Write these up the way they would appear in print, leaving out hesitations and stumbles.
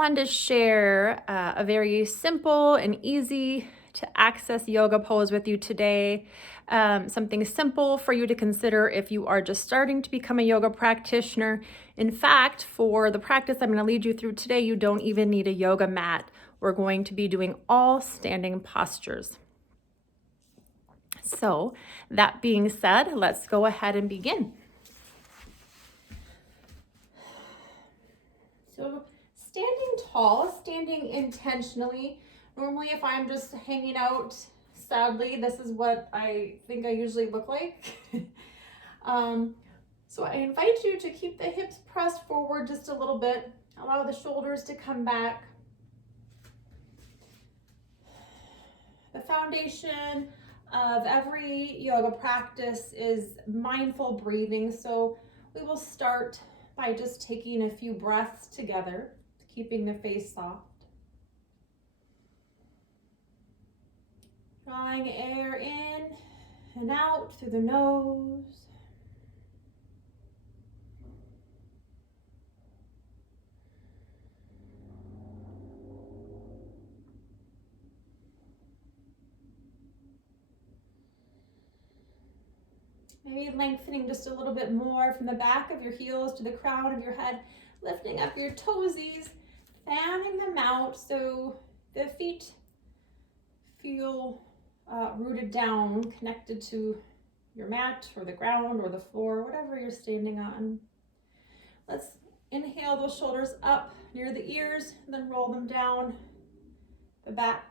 I wanted to share a very simple and easy to access yoga pose with you today. Something simple for you to consider if you are just starting to become a yoga practitioner. In fact, for the practice I'm going to lead you through today, you don't even need a yoga mat. We're going to be doing all standing postures. So that being said, let's go ahead and begin. So standing tall, standing intentionally. Normally if I'm just hanging out, sadly, this is what I think I usually look like. So I invite you to keep the hips pressed forward just a little bit. Allow the shoulders to come back. The foundation of every yoga practice is mindful breathing. So we will start by just taking a few breaths together, keeping the face soft. Drawing air in and out through the nose. Maybe lengthening just a little bit more from the back of your heels to the crown of your head, lifting up your toesies, fanning them out so the feet feel rooted down, connected to your mat or the ground or the floor, whatever you're standing on. Let's inhale those shoulders up near the ears, and then roll them down the back.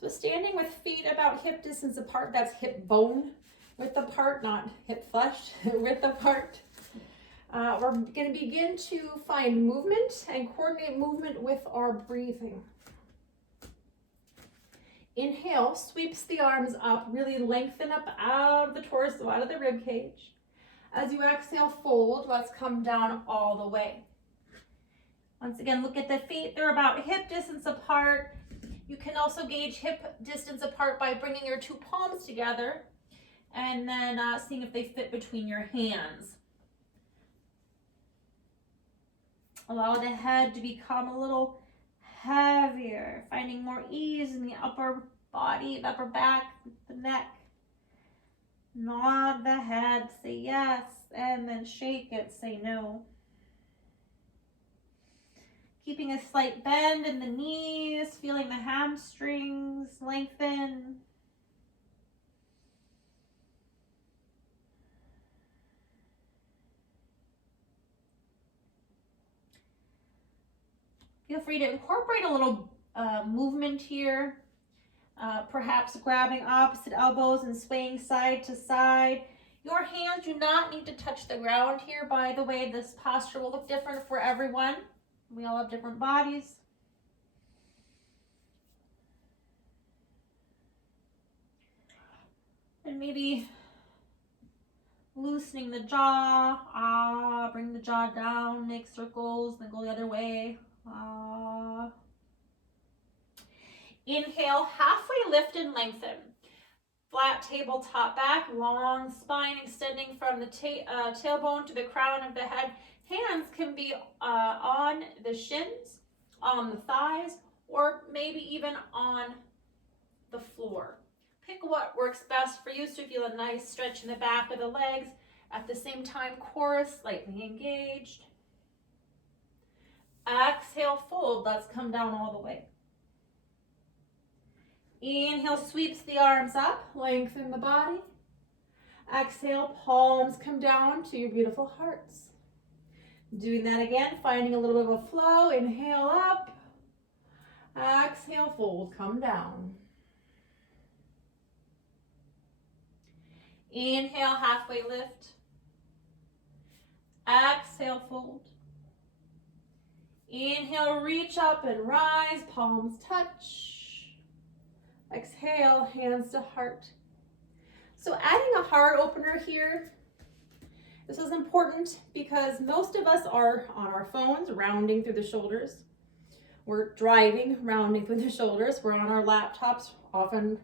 So standing with feet about hip distance apart, that's hip bone width apart, not hip flesh width apart. We're going to begin to find movement and coordinate movement with our breathing. Inhale, sweeps the arms up, really lengthen up out of the torso, out of the rib cage. As you exhale, fold, let's come down all the way. Once again, look at the feet, they're about hip distance apart. You can also gauge hip distance apart by bringing your two palms together and then seeing if they fit between your hands. Allow the head to become a little heavier, finding more ease in the upper body, the upper back, the neck. Nod the head, say yes, and then shake it, say no. Keeping a slight bend in the knees, feeling the hamstrings lengthen. Feel free to incorporate a little movement here, perhaps grabbing opposite elbows and swaying side to side. Your hands do not need to touch the ground here. By the way, this posture will look different for everyone. We all have different bodies. And maybe loosening the jaw. Bring the jaw down, make circles, then go the other way. Inhale, halfway lift and lengthen. Flat tabletop back, long spine extending from the tailbone to the crown of the head. Hands can be on the shins, on the thighs, or maybe even on the floor. Pick what works best for you so you feel a nice stretch in the back of the legs. At the same time, core slightly engaged. Exhale, fold. Let's come down all the way. Inhale, sweeps the arms up, lengthen the body. Exhale, palms come down to your beautiful hearts. Doing that again, finding a little bit of a flow. Inhale up. Exhale, fold, come down. Inhale, halfway lift. Exhale, fold. Inhale, reach up and rise, palms touch. Exhale, hands to heart. So adding a heart opener here, this is important because most of us are on our phones, rounding through the shoulders. We're driving, rounding through the shoulders. We're on our laptops, often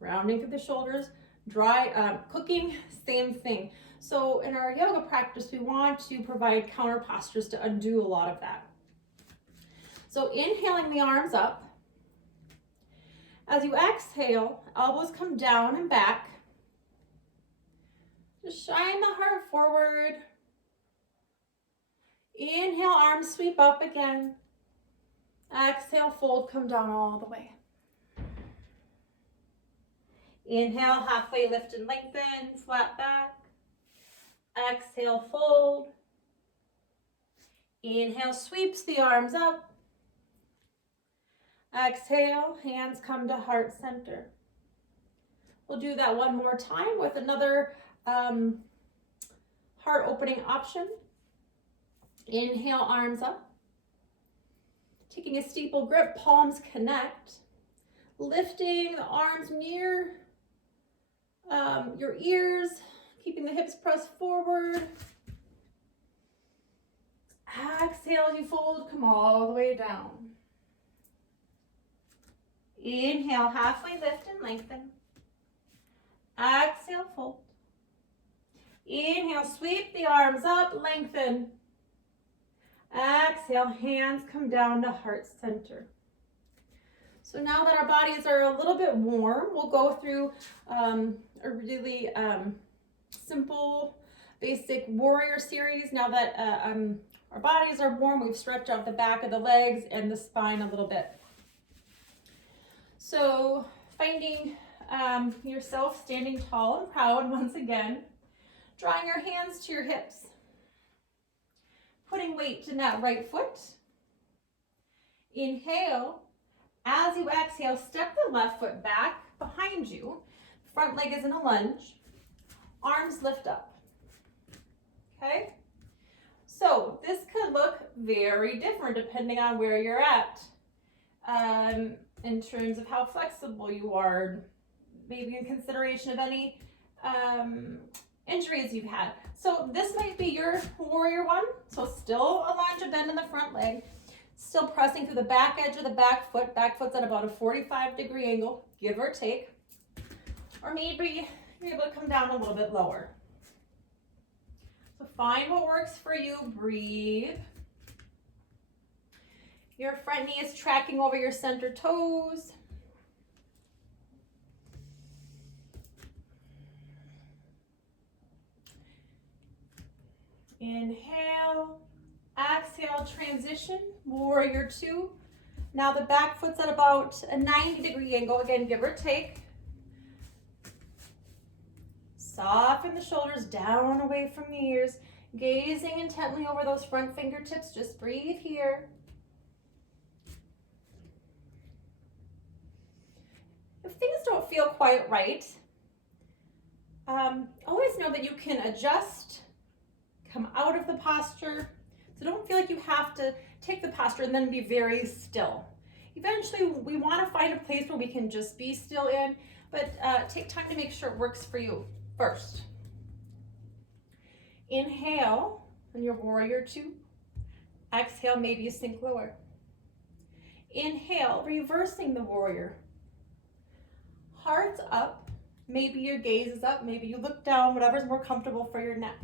rounding through the shoulders. Cooking, same thing. So in our yoga practice, we want to provide counter postures to undo a lot of that. So inhaling the arms up. As you exhale, elbows come down and back. Just shine the heart forward. Inhale, arms sweep up again. Exhale, fold, come down all the way. Inhale, halfway lift and lengthen, flat back. Exhale, fold. Inhale, sweeps the arms up. Exhale, hands come to heart center. We'll do that one more time with another heart opening option. Inhale, arms up. Taking a steeple grip, palms connect. Lifting the arms near your ears, keeping the hips pressed forward. Exhale as you fold, come all the way down. Inhale, halfway lift and lengthen. Exhale, fold. Inhale, sweep the arms up, lengthen. Exhale, hands come down to heart center. So now that our bodies are a little bit warm, we'll go through a really simple, basic warrior series. Now that our bodies are warm, we've stretched out the back of the legs and the spine a little bit. So finding yourself standing tall and proud once again, drawing your hands to your hips, putting weight in that right foot. Inhale. As you exhale, step the left foot back behind you. Front leg is in a lunge. Arms lift up. Okay? So this could look very different depending on where you're at. In terms of how flexible you are, maybe in consideration of any injuries you've had. So this might be your warrior one. So still a lunge, a bend in the front leg. Still pressing through the back edge of the back foot. Back foot's at about a 45-degree angle, give or take. Or maybe you're able to come down a little bit lower. So find what works for you, breathe. Your front knee is tracking over your center toes. Inhale. Exhale, transition, warrior two. Now the back foot's at about a 90-degree angle, again, give or take. Soften the shoulders down away from the ears, gazing intently over those front fingertips. Just breathe here. If things don't feel quite right, always know that you can adjust, come out of the posture. So don't feel like you have to take the posture and then be very still. Eventually, we want to find a place where we can just be still in, but take time to make sure it works for you first. Inhale on your warrior two. Exhale, maybe you sink lower. Inhale, reversing the warrior. Heart's up. Maybe your gaze is up. Maybe you look down, whatever's more comfortable for your neck.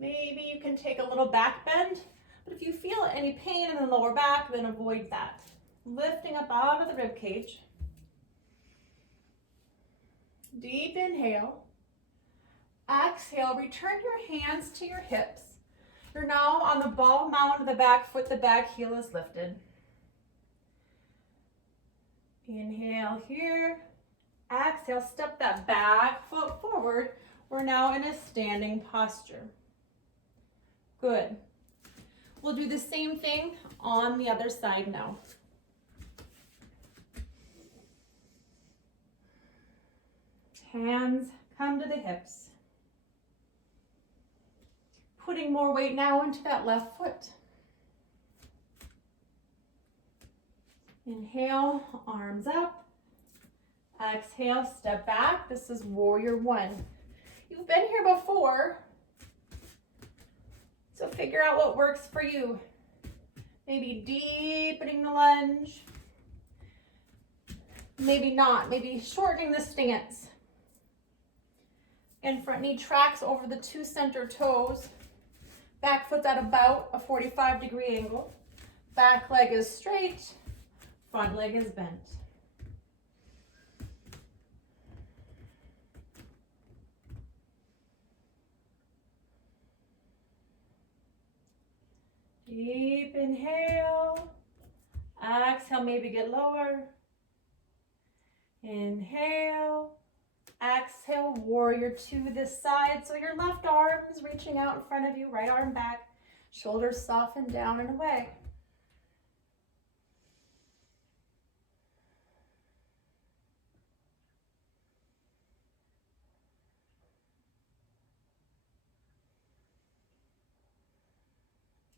Maybe you can take a little back bend, but if you feel any pain in the lower back, then avoid that. Lifting up out of the rib cage. Deep inhale. Exhale, return your hands to your hips. You're now on the ball mound of the back foot, the back heel is lifted. Inhale here. Exhale, step that back foot forward. We're now in a standing posture. Good. We'll do the same thing on the other side now. Hands come to the hips. Putting more weight now into that left foot. Inhale, arms up. Exhale, step back. This is warrior one. You've been here before, so figure out what works for you. Maybe deepening the lunge. Maybe not, maybe shortening the stance. And front knee tracks over the 2 center toes. Back foot's at about a 45-degree angle. Back leg is straight, front leg is bent. Deep inhale. Exhale, maybe get lower. Inhale. Exhale, warrior 2 this side. So your left arm is reaching out in front of you, right arm back. Shoulders soften down and away.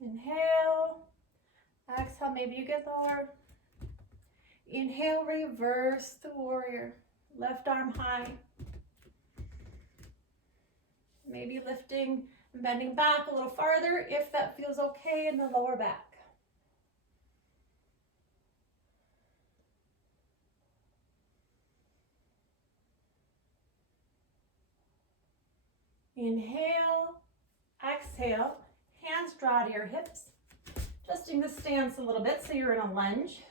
Inhale. Exhale, maybe you get lower. Inhale, reverse the warrior. Left arm high. Maybe lifting and bending back a little farther if that feels okay in the lower back. Inhale, exhale, hands draw to your hips. Adjusting the stance a little bit so you're in a lunge.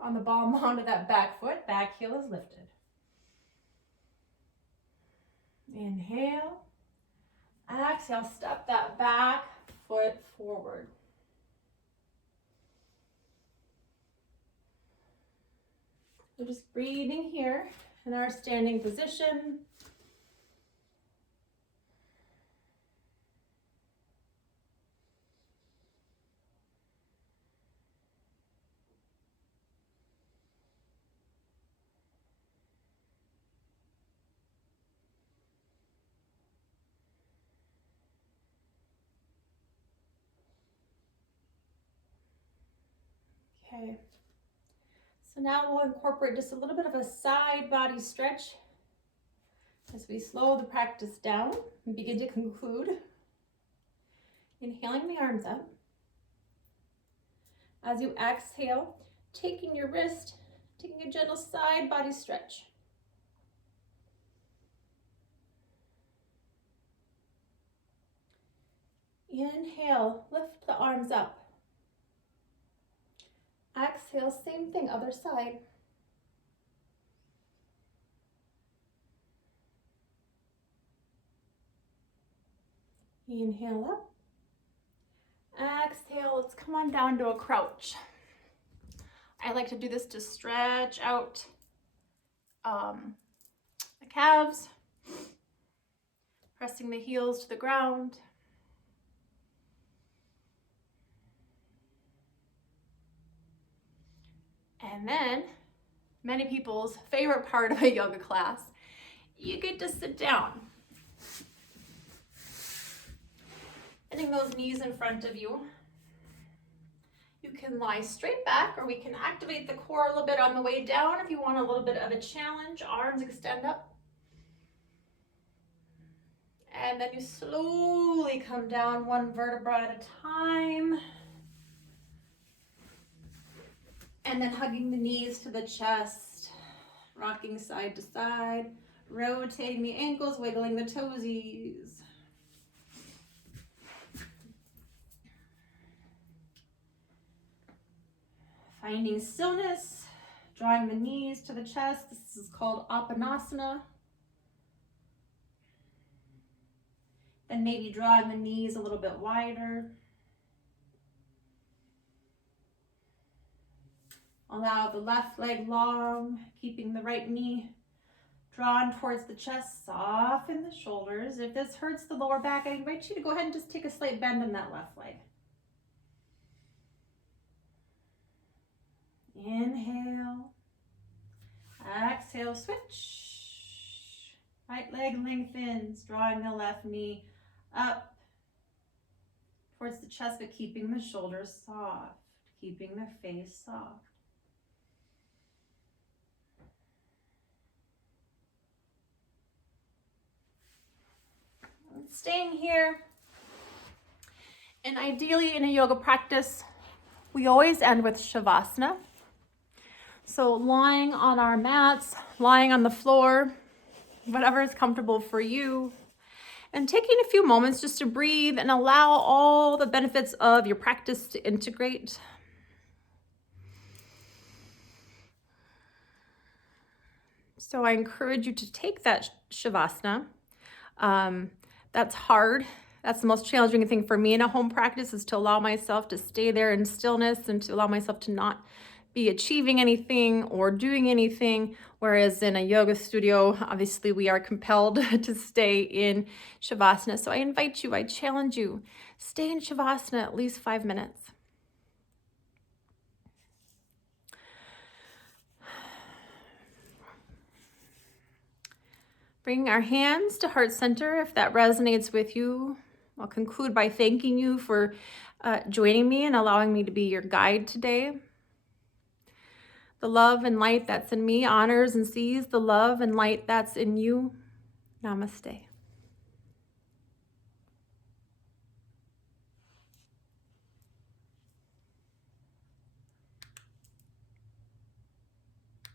On the ball mound of that back foot, back heel is lifted. Inhale, exhale, step that back foot forward. We're just breathing here in our standing position. Okay, so now we'll incorporate just a little bit of a side body stretch as we slow the practice down and begin to conclude. Inhaling the arms up. As you exhale, taking your wrist, taking a gentle side body stretch. Inhale, lift the arms up. Exhale, same thing, other side. Inhale up. Exhale, let's come on down to a crouch. I like to do this to stretch out the calves, pressing the heels to the ground. And then, many people's favorite part of a yoga class, you get to sit down. Getting those knees in front of you. You can lie straight back, or we can activate the core a little bit on the way down if you want a little bit of a challenge. Arms extend up. And then you slowly come down one vertebra at a time. And then hugging the knees to the chest, rocking side to side, rotating the ankles, wiggling the toesies. Finding stillness, drawing the knees to the chest. This is called Apanasana. Then maybe drawing the knees a little bit wider. Allow the left leg long, keeping the right knee drawn towards the chest. Soften the shoulders. If this hurts the lower back, I invite you to go ahead and just take a slight bend in that left leg. Inhale. Exhale, switch. Right leg lengthens, drawing the left knee up towards the chest, but keeping the shoulders soft, keeping the face soft. Staying here, and ideally in a yoga practice, we always end with Shavasana. So lying on our mats, lying on the floor, whatever is comfortable for you, and taking a few moments just to breathe and allow all the benefits of your practice to integrate. So I encourage you to take that Shavasana. That's hard. That's the most challenging thing for me in a home practice, is to allow myself to stay there in stillness and to allow myself to not be achieving anything or doing anything. Whereas in a yoga studio, obviously we are compelled to stay in Shavasana. So I invite you, I challenge you, stay in Shavasana at least 5 minutes. Bring our hands to heart center if that resonates with you. I'll conclude by thanking you for joining me and allowing me to be your guide today. The love and light that's in me honors and sees the love and light that's in you. Namaste.